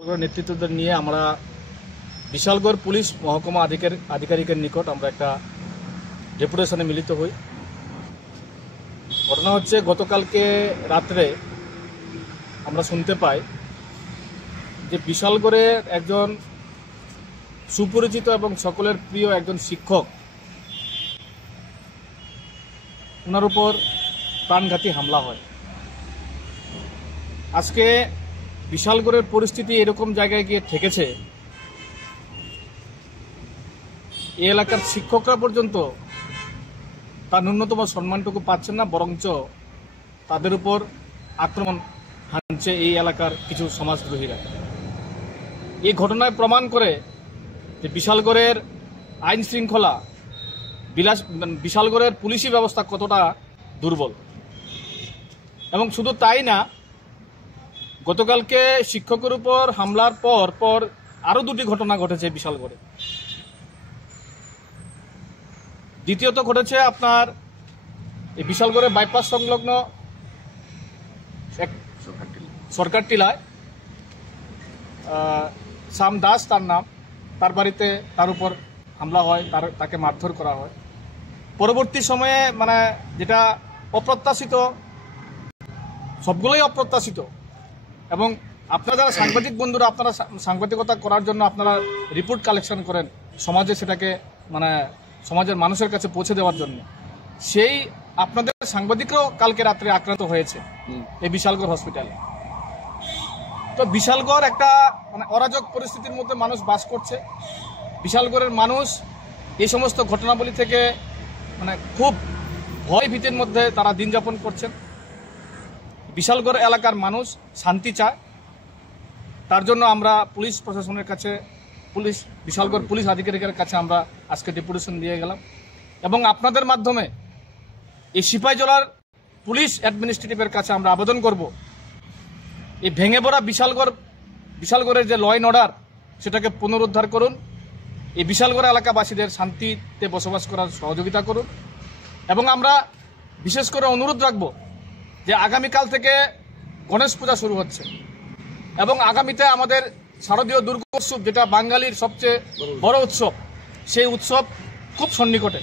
नेतृत्व নিয়ে আমরা বিশালগড় পুলিশ মহকুমা আধিকারিকের নিকট আমরা একটা ডেপুটেশনে মিলিত হই। ঘটনা হচ্ছে গতকালকে রাত্রে আমরা শুনতে পাই যে বিশালগড়ের একজন সুপরিচিত এবং সকলের প্রিয় একজন শিক্ষক, ওনার উপর প্রাণঘাতী হামলা হয়। আজকে বিশালগড়ের পরিস্থিতি এরকম জায়গায় গিয়ে ঠেকেছে, এই এলাকার শিক্ষকরা পর্যন্ত তার ন্যূনতম সম্মানটুকু পাচ্ছেন না, বরঞ্চ তাদের উপর আক্রমণ হানছে এই এলাকার কিছু সমাজদ্রোহীরা। এই ঘটনায় প্রমাণ করে যে বিশালগড়ের আইন শৃঙ্খলা, বিশালগড়ের পুলিশি ব্যবস্থা কতটা দুর্বল। এবং শুধু তাই না, গতকালকে শিক্ষকের উপর হামলার পর আরো দুটি ঘটনা ঘটেছে বিশালগড়ে। দ্বিতীয়ত ঘটেছে আপনার এই বিশালগড়ের বাইপাস সংলগ্ন সরকার টিলায় শ্যাম দাস তার নাম, তার বাড়িতে তার উপর হামলা হয়, তাকে মারধর করা হয়। পরবর্তী সময়ে যেটা অপ্রত্যাশিত, সবগুলোই অপ্রত্যাশিত। এবং আপনারা যারা সাংবাদিক বন্ধুরা, আপনারা সাংবাদিকতা করার জন্য আপনারা রিপোর্ট কালেকশন করেন সমাজে, সেটাকে সমাজের মানুষের কাছে পৌঁছে দেওয়ার জন্য, সেই আপনাদের সাংবাদিকরাও কালকে রাত্রে আক্রান্ত হয়েছে এই বিশালগড় হসপিটালে। তো বিশালগড় একটা অরাজক পরিস্থিতির মধ্যে মানুষ বাস করছে। বিশালগড়ের মানুষ এই সমস্ত ঘটনাবলী থেকে খুব ভয় ভীতির মধ্যে তারা দিন যাপন করছেন। বিশালগড় এলাকার মানুষ শান্তি চায়, তার জন্য আমরা পুলিশ প্রশাসনের কাছে, বিশালগড় পুলিশ আধিকারিকের কাছে আমরা আজকে ডেপুটেশন দিয়ে গেলাম। এবং আপনাদের মাধ্যমে এই সিপাহীজলার পুলিশ অ্যাডমিনিস্ট্রেটিভের কাছে আমরা আবেদন করব, এই ভেঙে পড়া বিশালগড়ের যে ল অ্যান্ড অর্ডার, সেটাকে পুনরুদ্ধার করুন। এই বিশালগড় এলাকাবাসীদের শান্তিতে বসবাস করার সহযোগিতা করুন। এবং আমরা বিশেষ করে অনুরোধ রাখব যে আগামীকাল থেকে গণেশ পূজা শুরু হচ্ছে এবং আগামীতে আমাদের শারদীয় দুর্গোৎসব, যেটা বাঙালির সবচেয়ে বড় উৎসব, সেই উৎসব খুব সন্নিকটে।